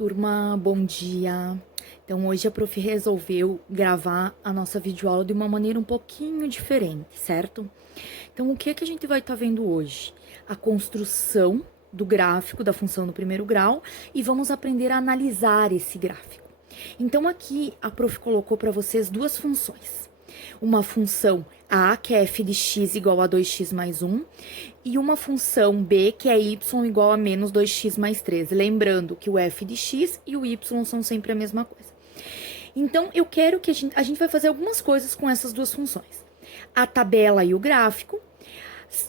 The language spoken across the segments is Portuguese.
Turma, bom dia! Então, hoje a prof resolveu gravar a nossa videoaula de uma maneira um pouquinho diferente, certo? Então, o que é que a gente vai estar vendo hoje? A construção do gráfico da função do primeiro grau e vamos aprender a analisar esse gráfico. Então, aqui a prof colocou para vocês duas funções. Uma função A, que é f de x igual a 2x mais 1, e uma função B, que é y igual a menos 2x mais 3. Lembrando que o f de x e o y são sempre a mesma coisa. Então, eu quero que a gente vai fazer algumas coisas com essas duas funções. A tabela e o gráfico,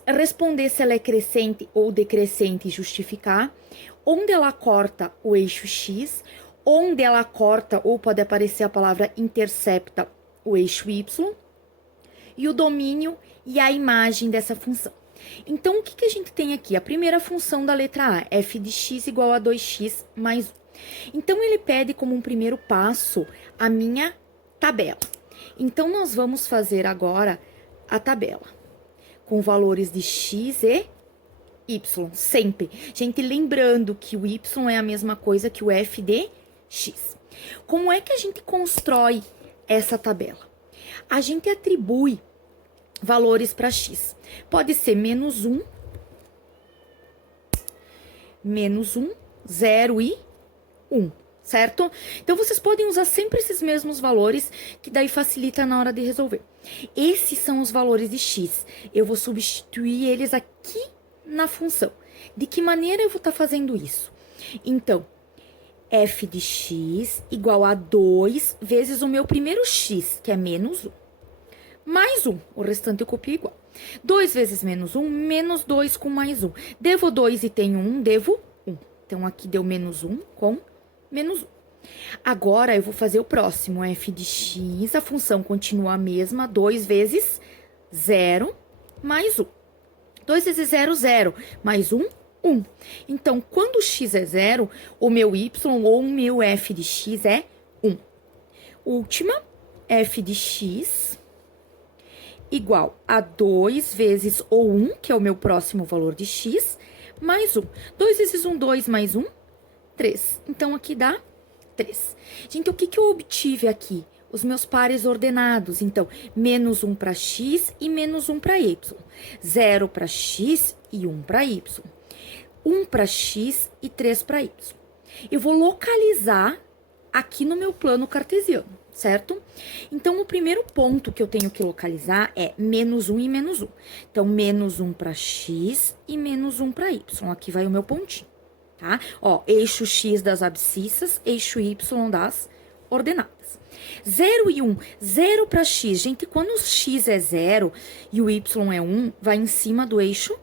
responder se ela é crescente ou decrescente e justificar, onde ela corta o eixo x, onde ela corta, ou pode aparecer a palavra intercepta, o eixo y, e o domínio e a imagem dessa função. Então, o que a gente tem aqui? A primeira função da letra A, f de x igual a 2x mais 1. Então, ele pede como um primeiro passo a minha tabela. Então, nós vamos fazer agora a tabela com valores de x e y, sempre. Gente, lembrando que o y é a mesma coisa que o f de x. Como é que a gente constrói essa tabela? A gente atribui valores para x. Pode ser menos 1, 0 e 1, certo? Então, vocês podem usar sempre esses mesmos valores, que daí facilita na hora de resolver. Esses são os valores de x. Eu vou substituir eles aqui na função. De que maneira eu vou estar fazendo isso? Então, f de x igual a 2 vezes o meu primeiro x, que é menos 1. Mais 1, o restante eu copio igual. 2 vezes menos 1, menos 2 com mais 1. Devo 2 e tenho 1, devo 1. Então, aqui deu menos 1 com menos 1. Agora, eu vou fazer o próximo, f de x, a função continua a mesma, 2 vezes 0 mais 1. 2 vezes 0, 0, mais 1, 1. Então, quando x é 0, o meu y ou o meu f de x é 1. Última, f de x igual a 2 vezes o 1, que é o meu próximo valor de x, mais 1. 2 vezes 1, 2, mais 1, 3. Então, aqui dá 3. Gente, o que eu obtive aqui? Os meus pares ordenados. Então, menos 1 para x e menos 1 para y. 0 para x e 1 para y. 1 para x e 3 para y. Eu vou localizar aqui no meu plano cartesiano, certo? Então, o primeiro ponto que eu tenho que localizar é menos 1 e menos 1. Então, menos 1 para x e menos 1 para y. Aqui vai o meu pontinho, tá? Ó, eixo x das abscissas, eixo y das ordenadas. 0 e 1, 0 para x. Gente, quando o x é 0 e o y é 1, vai em cima do eixo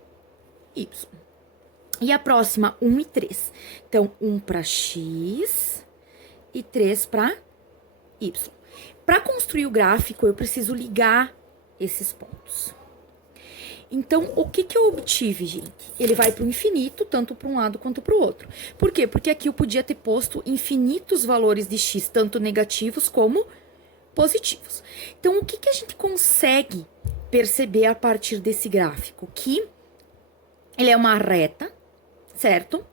y. E a próxima, 1 e 3. Então, 1 para x e 3 para y. Para construir o gráfico, eu preciso ligar esses pontos. Então, o que eu obtive, gente? Ele vai para o infinito, tanto para um lado quanto para o outro. Por quê? Porque aqui eu podia ter posto infinitos valores de x, tanto negativos como positivos. Então, o que a gente consegue perceber a partir desse gráfico? Que ele é uma reta, certo?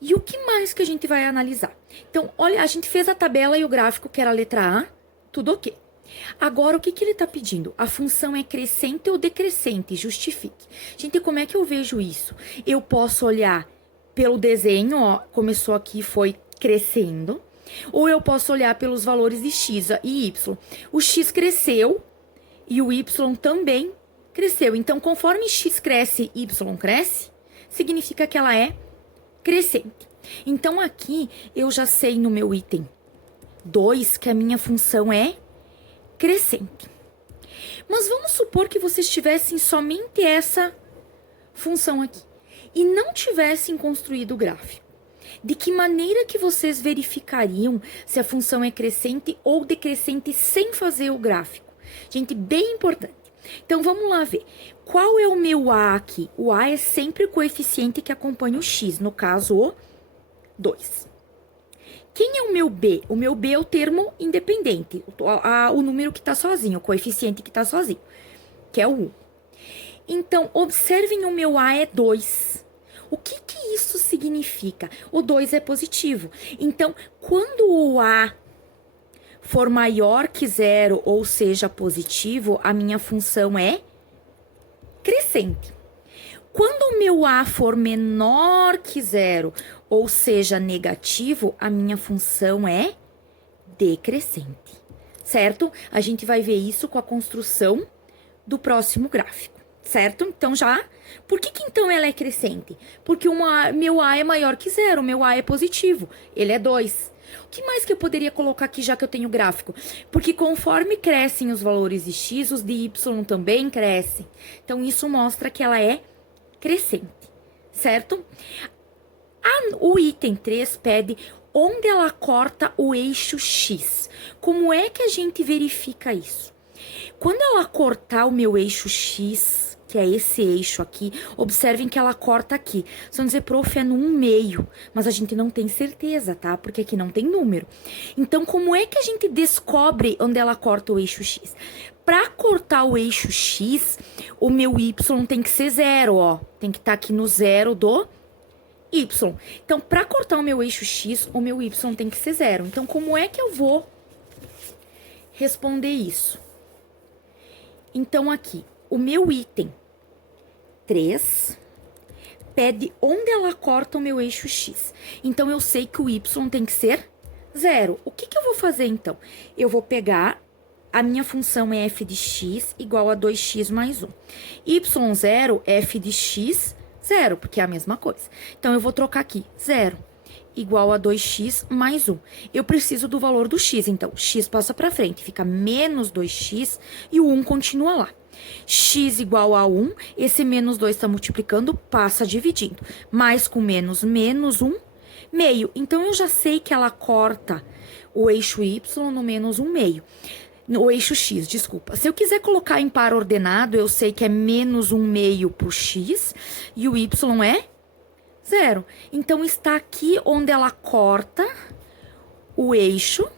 E o que mais que a gente vai analisar? Então, olha, a gente fez a tabela e o gráfico, que era a letra A, tudo ok. Agora, o que ele tá pedindo? A função é crescente ou decrescente? Justifique. Gente, como é que eu vejo isso? Eu posso olhar pelo desenho, ó, começou aqui, foi crescendo. Ou eu posso olhar pelos valores de x e y. O x cresceu e o y também cresceu. Então, conforme x cresce e y cresce, significa que ela é crescente. Então, aqui, eu já sei no meu item 2 que a minha função é crescente. Mas vamos supor que vocês tivessem somente essa função aqui e não tivessem construído o gráfico. De que maneira que vocês verificariam se a função é crescente ou decrescente sem fazer o gráfico? Gente, bem importante. Então, vamos lá ver. Qual é o meu A aqui? O A é sempre o coeficiente que acompanha o x, no caso, o 2. Quem é o meu B? O meu B é o termo independente, o número que está sozinho, o coeficiente que está sozinho, que é o 1. Então, observem, o meu A é 2. O que que isso significa? O 2 é positivo. Então, quando o A for maior que 0, ou seja, positivo, a minha função é crescente. Quando o meu A for menor que 0, ou seja, negativo, a minha função é decrescente, certo? A gente vai ver isso com a construção do próximo gráfico, certo? Então já... Por que então ela é crescente? Porque meu A é maior que 0, meu A é positivo, ele é 2. O que mais que eu poderia colocar aqui já que eu tenho gráfico? Porque conforme crescem os valores de x, os de y também crescem. Então isso mostra que ela é crescente, certo? O item 3 pede onde ela corta o eixo X. Como é que a gente verifica isso? Quando ela cortar o meu eixo X, que é esse eixo aqui, observem que ela corta aqui. Vocês vão dizer, prof, é no 1/2, mas a gente não tem certeza, tá? Porque aqui não tem número. Então, como é que a gente descobre onde ela corta o eixo X? Para cortar o eixo X, o meu Y tem que ser 0, ó. Tem que estar aqui no 0 do Y. Então, para cortar o meu eixo X, o meu Y tem que ser 0. Então, como é que eu vou responder isso? Então, aqui, o meu item 3 pede onde ela corta o meu eixo X. Então, eu sei que o Y tem que ser 0. O que que eu vou fazer, então? Eu vou pegar... A minha função é f de x igual a 2x mais 1. Y0 é f de x, 0, porque é a mesma coisa. Então, eu vou trocar aqui, 0 igual a 2x mais 1. Eu preciso do valor do x, então, x passa pra frente, fica menos 2x e o 1 continua lá. X igual a 1, esse menos 2 está multiplicando, passa dividindo. Mais com menos, menos 1, meio. Então, eu já sei que ela corta o eixo y no menos 1 meio. O eixo x, desculpa. Se eu quiser colocar em par ordenado, eu sei que é menos 1 meio pro x e o y é 0. Então, está aqui onde ela corta o eixo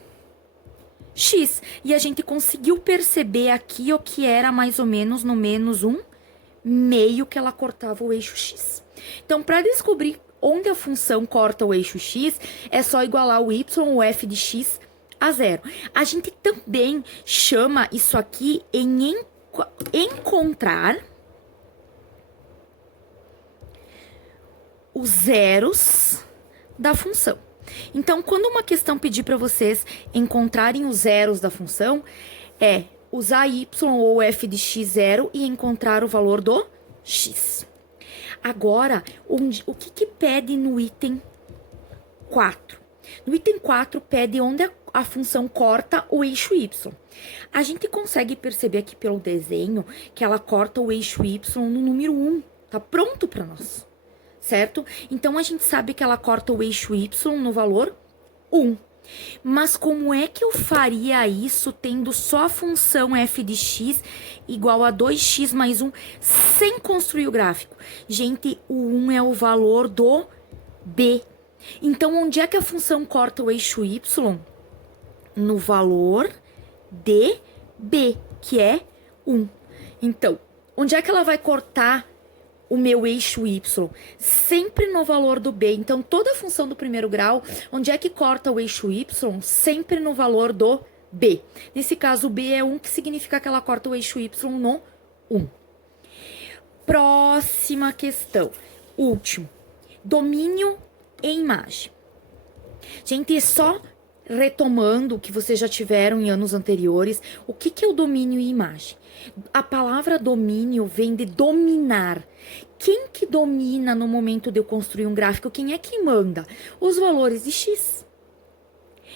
x. E a gente conseguiu perceber aqui o que era mais ou menos no menos 1 meio que ela cortava o eixo x. Então, para descobrir onde a função corta o eixo x, é só igualar o y, o f de x, a 0. A gente também chama isso aqui em encontrar os zeros da função. Então, quando uma questão pedir para vocês encontrarem os zeros da função, é usar y ou f de x 0 e encontrar o valor do x. Agora, o que pede no item 4? No item 4, pede onde a função corta o eixo y. A gente consegue perceber aqui pelo desenho que ela corta o eixo y no número 1. Tá pronto para nós, certo? Então, a gente sabe que ela corta o eixo y no valor 1. Mas como é que eu faria isso tendo só a função f de x igual a 2x mais 1 sem construir o gráfico? Gente, o 1 é o valor do b. Então, onde é que a função corta o eixo y? No valor de b, que é 1. Então, onde é que ela vai cortar o meu eixo y? Sempre no valor do b. Então, toda função do primeiro grau, onde é que corta o eixo y? Sempre no valor do b. Nesse caso, o b é 1, que significa que ela corta o eixo y no 1. Próxima questão. Último. Domínio e imagem. Gente, é só retomando o que vocês já tiveram em anos anteriores, o que é o domínio e imagem? A palavra domínio vem de dominar. Quem que domina no momento de eu construir um gráfico? Quem é que manda? Os valores de x.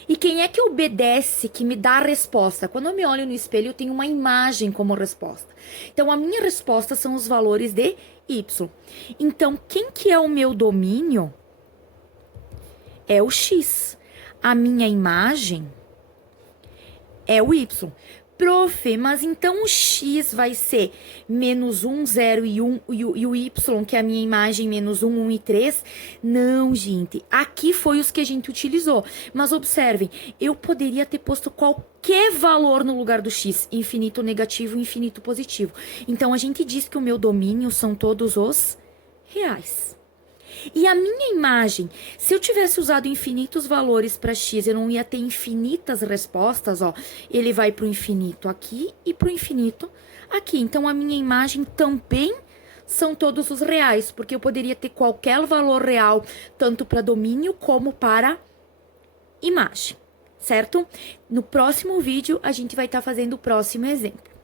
E quem é que obedece, que me dá a resposta? Quando eu me olho no espelho, eu tenho uma imagem como resposta. Então, a minha resposta são os valores de y. Então, quem que é o meu domínio? É o x. A minha imagem é o y. Prof, mas então o x vai ser menos 1, 0 e 1, e o y, que é a minha imagem, menos 1, 1 e 3? Não, gente. Aqui foi os que a gente utilizou. Mas observem, eu poderia ter posto qualquer valor no lugar do x. Infinito negativo, infinito positivo. Então, a gente diz que o meu domínio são todos os reais. E a minha imagem, se eu tivesse usado infinitos valores para x, eu não ia ter infinitas respostas, ó. Ele vai pro infinito aqui e pro infinito aqui. Então, a minha imagem também são todos os reais, porque eu poderia ter qualquer valor real, tanto para domínio como para imagem, certo? No próximo vídeo, a gente vai estar fazendo o próximo exemplo.